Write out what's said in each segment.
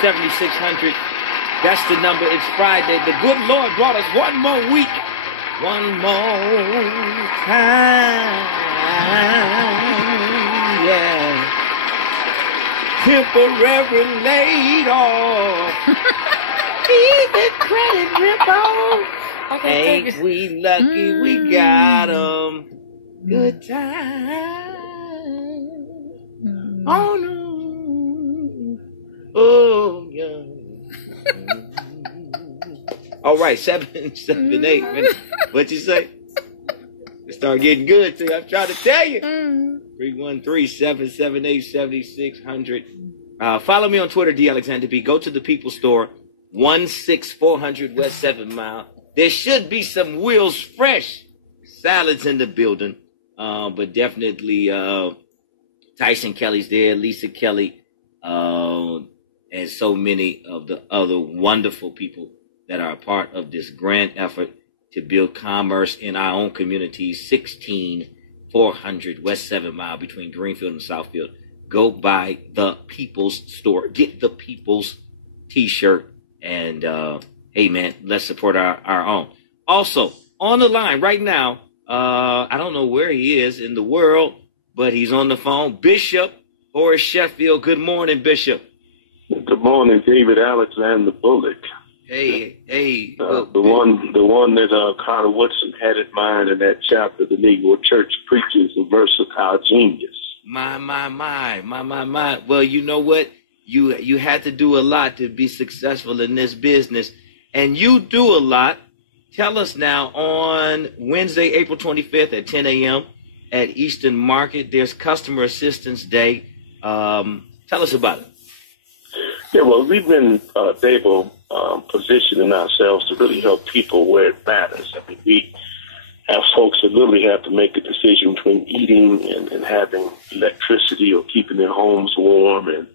778-7600. That's the number. It's Friday. The good Lord brought us one more week. One more time. Yeah. Temporary laid off. Even credit rip-off. Ain't we lucky we got 'em. Good time. Oh, no. Oh, yeah. All right, 778. What'd you say? It started getting good to you. I'm trying to tell you. 313-778-7600. Follow me on Twitter, D. Alexander B. Go to the People's Store, 16400 West 7 Mile. There should be some Wheels Fresh salads in the building. But definitely Tyson Kelly's there, Lisa Kelly, and so many of the other wonderful people that are a part of this grand effort to build commerce in our own community, 16400 West 7 Mile between Greenfield and Southfield. Go by the People's Store. Get the People's T-shirt. And, hey, man, let's support our own. Also, on the line right now, I don't know where he is in the world, but he's on the phone. Bishop Horace Sheffield. Good morning, Bishop. Good morning, David Alexander Bullock. Hey. The one that Carter Woodson had in mind in that chapter, the Negro Church preaches a versatile genius. My. Well, you know what? You had to do a lot to be successful in this business, and you do a lot. Tell us now, on Wednesday, April 25th at 10 a.m. at Eastern Market, there's Customer Assistance Day. Tell us about it. Yeah, well, we've been, Dave, positioning ourselves to really help people where it matters. I mean, we have folks that literally have to make a decision between eating and having electricity or keeping their homes warm. And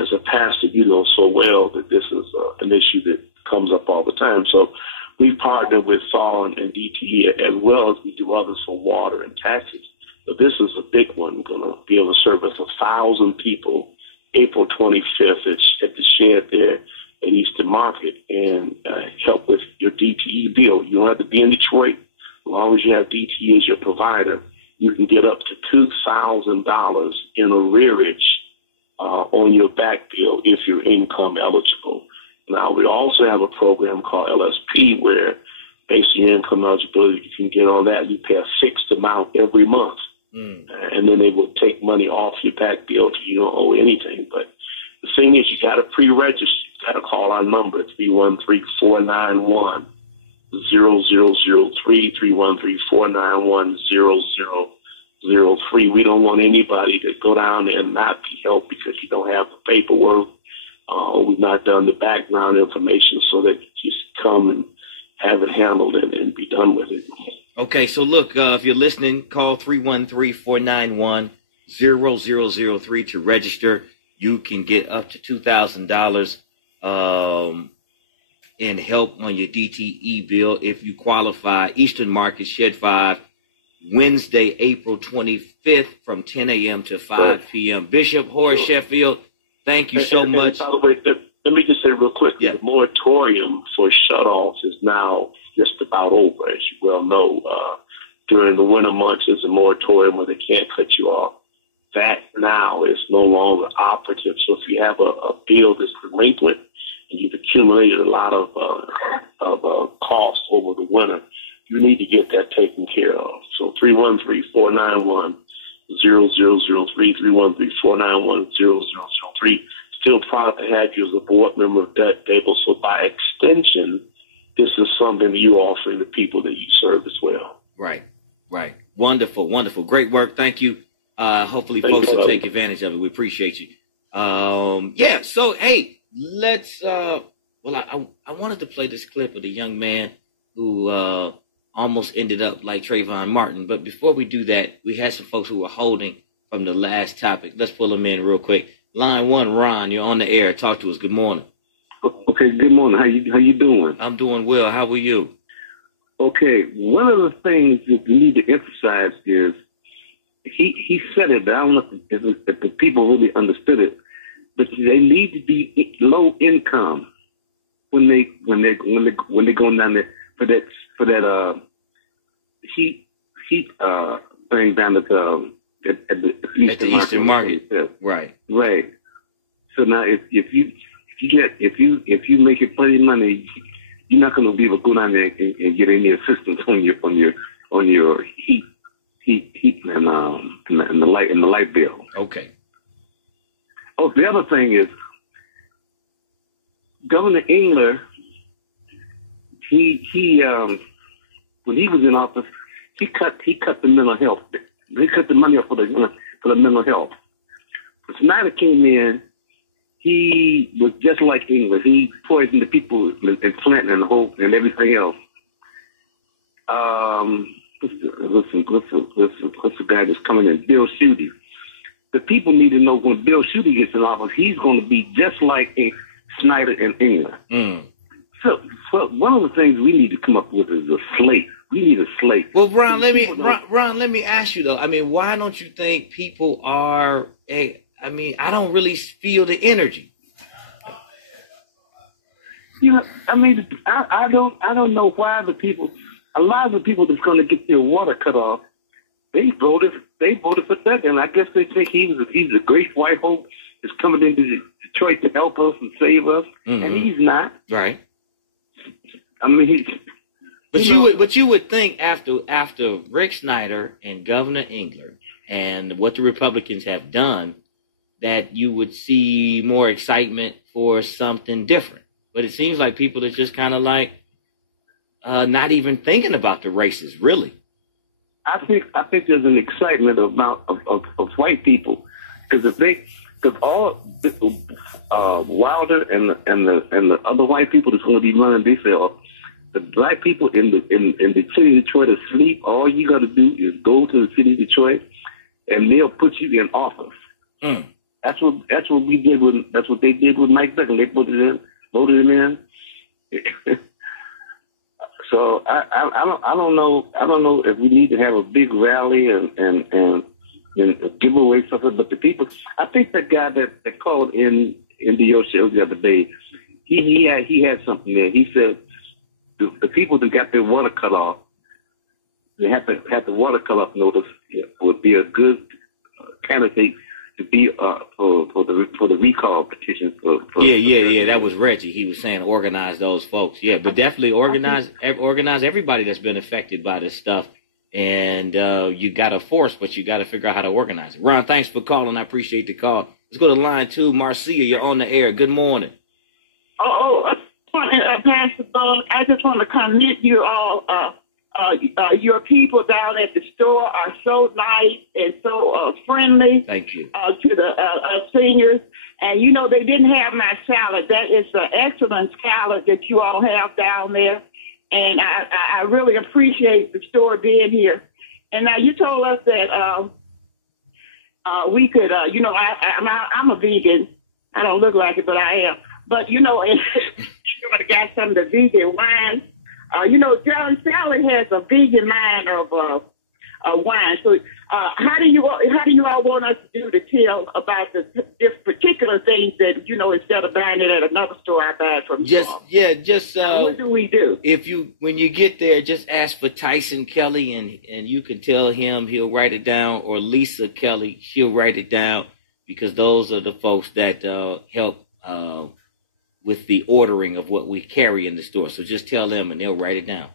as a pastor, you know so well that this is an issue that comes up all the time. So we partner with SAW and DTE as well as we do others for water and taxis. But this is a big one. We're going to be able to service 1,000 people April 25th at the shed there at Eastern Market and help with your DTE bill. You don't have to be in Detroit. As long as you have DTE as your provider, you can get up to $2,000 in arrearage on your back bill if you're income eligible. Now, we also have a program called LSP where, based on your income eligibility, you can get on that. You pay a fixed amount every month. And then they will take money off your back bill till you don't owe anything. But the thing is, you got to pre-register. You got to call our number, 313-491-0003, 313-491-0003. We don't want anybody to go down there and not be helped because you don't have the paperwork. We've not done the background information so that you just come and have it handled and be done with it. Okay, so look, if you're listening, call 313-491-0003 to register. You can get up to $2,000 in help on your DTE bill if you qualify. Eastern Market, Shed 5, Wednesday, April 25th from 10 a.m. to 5 p.m. Bishop Horace Sheffield, thank you so much. By the way, let me just say real quick, the moratorium for shutoffs is now just about over, as you well know. During the winter months, there's a moratorium where they can't cut you off. That now is no longer operative. So if you have a bill that's delinquent and you've accumulated a lot of costs over the winter, you need to get that taken care of. So 313-491-0003, 313-491-0003. Still proud to have you as a board member of that table. So by extension, this is something that you're offering the people that you serve as well. Right. Wonderful. Great work. Thank you. Hopefully folks will take advantage of it. We appreciate you. So, hey, let's, I wanted to play this clip of the young man who almost ended up like Trayvon Martin. But before we do that, we had some folks who were holding from the last topic. Let's pull them in real quick. Line 1, Ron, you're on the air. Talk to us. Good morning. Okay, good morning. How you doing? I'm doing well. How are you? Okay, one of the things that we need to emphasize is he said it, but I don't know if the people really understood it, but they need to be low income when they going down there for that heat thing down at the Eastern Market. Right. Right. So now if you make it plenty of money, you're not going to be able to go down there and get any assistance on your heat and the light bill. Okay. Oh, the other thing is Governor Engler. He when he was in office, he cut the mental health. He cut the money off for the mental health. When Snyder came in, he was just like Engler. He poisoned the people in Clinton and everything else. What's the guy that's coming in? Bill Schuette. The people need to know when Bill Schuette gets in office, he's going to be just like Snyder and Engler. Mm. So one of the things we need to come up with is a slate. We need a slate. Well, Ron, let me ask you though. I mean, why don't you think people are? I don't really feel the energy. You know, I mean, I don't know why the people. A lot of the people that's going to get their water cut off, they voted for that, and I guess they think he's a great white hope that's coming into Detroit to help us and save us, and he's not. Right. I mean, But you would think after Rick Snyder and Governor Engler and what the Republicans have done, that you would see more excitement for something different. But it seems like people are just kind of like not even thinking about the races, really. I think there's an excitement about of white people because all Wilder and the other white people that's going to be running, they say, the black people in the city of Detroit are asleep. All you got to do is go to the city of Detroit, and they'll put you in office. Mm. That's what we did that's what they did with Mike Beck, and they voted him in. So I don't know if we need to have a big rally and give away something. But the people, I think that guy that called in your show the other day, he had something there. He said the people that got their water cut off, they have the water cut off notice would be a good candidate to be for the recall petition. Yeah. That was Reggie. He was saying organize those folks. Yeah, but definitely organize everybody that's been affected by this stuff. And you got to force, but you got to figure out how to organize it. Ron, thanks for calling. I appreciate the call. Let's go to line 2. Marcia, you're on the air. Good morning. Pastor Bud, I just want to commend you all. Your people down at the store are so nice and so friendly. Thank you. To the seniors. And, you know, they didn't have my salad. That is an excellent salad that you all have down there. And I really appreciate the store being here. And now you told us that we could, I'm a vegan. I don't look like it, but I am. But, you know, and you would have got some of the vegan wine. John Sally has a vegan line of wine. So, how do you all want us to tell about this particular things that instead of buying it at another store, I buy it from you? What do we do? When you get there, just ask for Tyson Kelly, and you can tell him, he'll write it down, or Lisa Kelly, she'll write it down, because those are the folks that help with the ordering of what we carry in the store. So just tell them, and they'll write it down.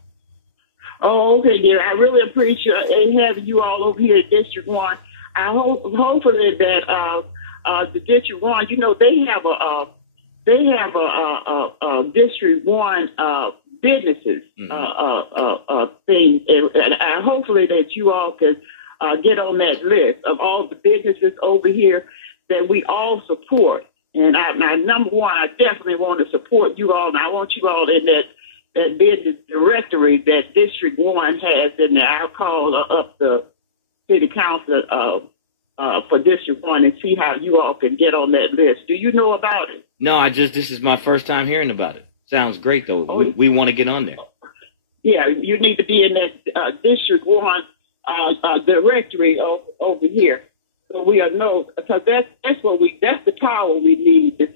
Oh, okay, dear. I really appreciate having you all over here at District 1. I hopefully that the District 1, they have a District 1 businesses thing, and hopefully that you all can get on that list of all the businesses over here that we all support. And number one, I definitely want to support you all, and I want you all in that business directory that District 1 has in there. I'll call up the city council for District 1 and see how you all can get on that list. Do you know about it? No, this is my first time hearing about it. Sounds great, though. Oh, we want to get on there. Yeah, you need to be in that District 1 directory over here. so we'll know, because that's the power we need,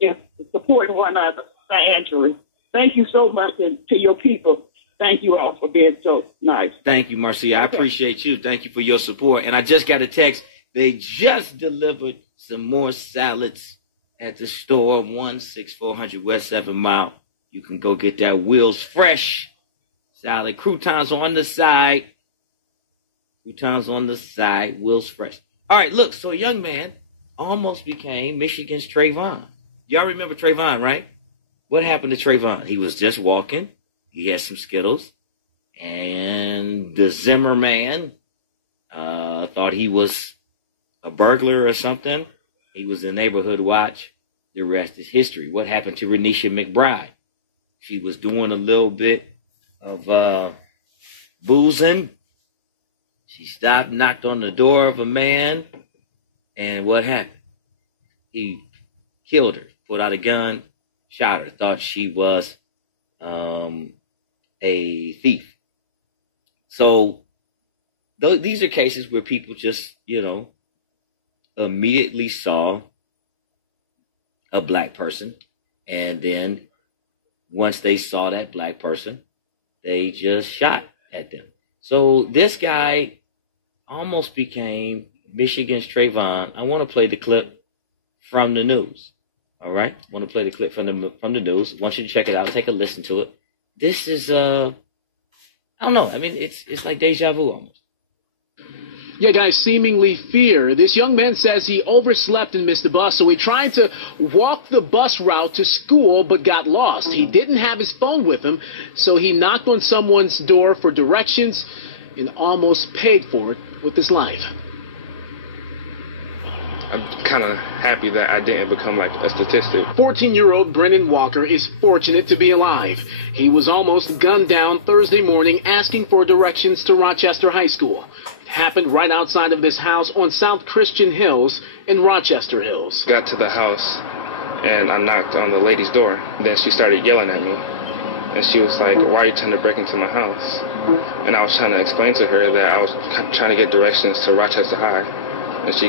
is supporting one another financially. Thank you so much, and to your people. Thank you all for being so nice. Thank you, Marcia. I appreciate you. Thank you for your support. And I just got a text. They just delivered some more salads at the store, 16400 West 7 Mile. You can go get that Will's Fresh salad. Croutons on the side. Croutons on the side. Will's Fresh. All right, look. So a young man almost became Michigan's Trayvon. Y'all remember Trayvon, right? What happened to Trayvon? He was just walking. He had some Skittles. And the Zimmerman thought he was a burglar or something. He was in neighborhood watch. The rest is history. What happened to Renisha McBride? She was doing a little bit of boozing. She stopped, knocked on the door of a man, and what happened? He killed her, pulled out a gun, shot her, thought she was a thief. So these are cases where people just, immediately saw a black person, and then once they saw that black person, they just shot at them. So this guy almost became Michigan's Trayvon. I want to play the clip from the news. All right? I want to play the clip from the news. I want you to check it out. Take a listen to it. This is, I don't know. I mean, it's like deja vu almost. Yeah, guys, seemingly fear. This young man says he overslept and missed the bus, so he tried to walk the bus route to school but got lost. He didn't have his phone with him, so he knocked on someone's door for directions and almost paid for it with his life. I'm kind of happy that I didn't become like a statistic. 14-year-old Brennan Walker is fortunate to be alive. He was almost gunned down Thursday morning asking for directions to Rochester High School. It happened right outside of this house on South Christian Hills in Rochester Hills. Got to the house and I knocked on the lady's door. Then she started yelling at me. And she was like, "Why are you trying to break into my house?" And I was trying to explain to her that I was trying to get directions to Rochester High. And she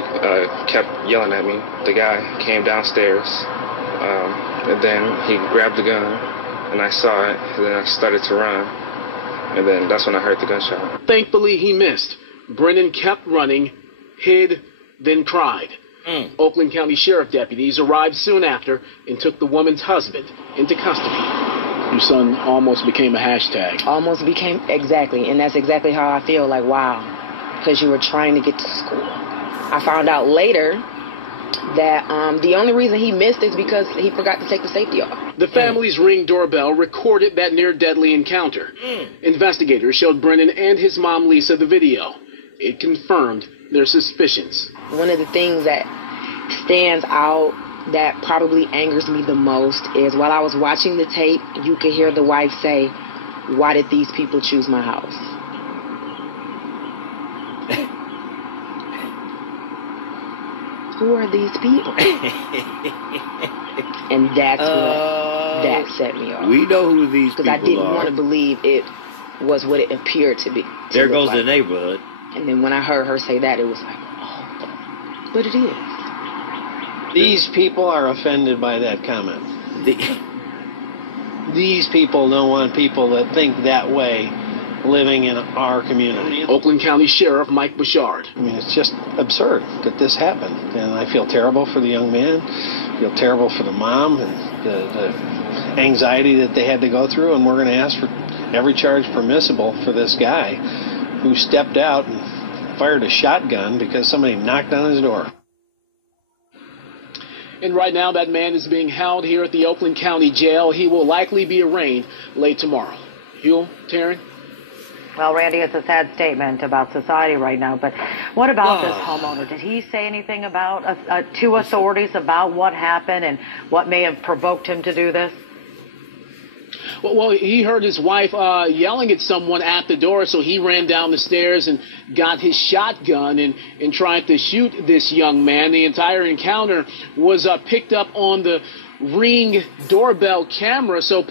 kept yelling at me. The guy came downstairs, and then he grabbed the gun, and I saw it, and then I started to run, and then that's when I heard the gunshot. Thankfully, he missed. Brennan kept running, hid, then cried. Oakland County Sheriff deputies arrived soon after and took the woman's husband into custody. Your son almost became a hashtag. Almost became, exactly, and that's exactly how I feel, like, wow, because you were trying to get to school. I found out later that the only reason he missed is because he forgot to take the safety off. The family's Ring doorbell recorded that near-deadly encounter. Investigators showed Brennan and his mom, Lisa, the video. It confirmed their suspicions. One of the things that stands out that probably angers me the most is while I was watching the tape, you could hear the wife say, "Why did these people choose my house?" Who are these people? And that's what that set me off. We know who these people are. Because I didn't want to believe it was what it appeared to be. There goes the neighborhood. And then when I heard her say that, it was like, oh, but it is. These people are offended by that comment. These people don't want people that think that way living in our community. Oakland County Sheriff Mike Bouchard. I mean, it's just absurd that this happened. And I feel terrible for the young man. I feel terrible for the mom and the anxiety that they had to go through. And we're going to ask for every charge permissible for this guy who stepped out and fired a shotgun because somebody knocked on his door. And right now, that man is being held here at the Oakland County Jail. He will likely be arraigned late tomorrow. Hugh, Taryn? Well, Randy, it's a sad statement about society right now, but what about this homeowner? Did he say anything about to authorities about what happened and what may have provoked him to do this? Well, he heard his wife yelling at someone at the door, so he ran down the stairs and got his shotgun and tried to shoot this young man. The entire encounter was picked up on the Ring doorbell camera, so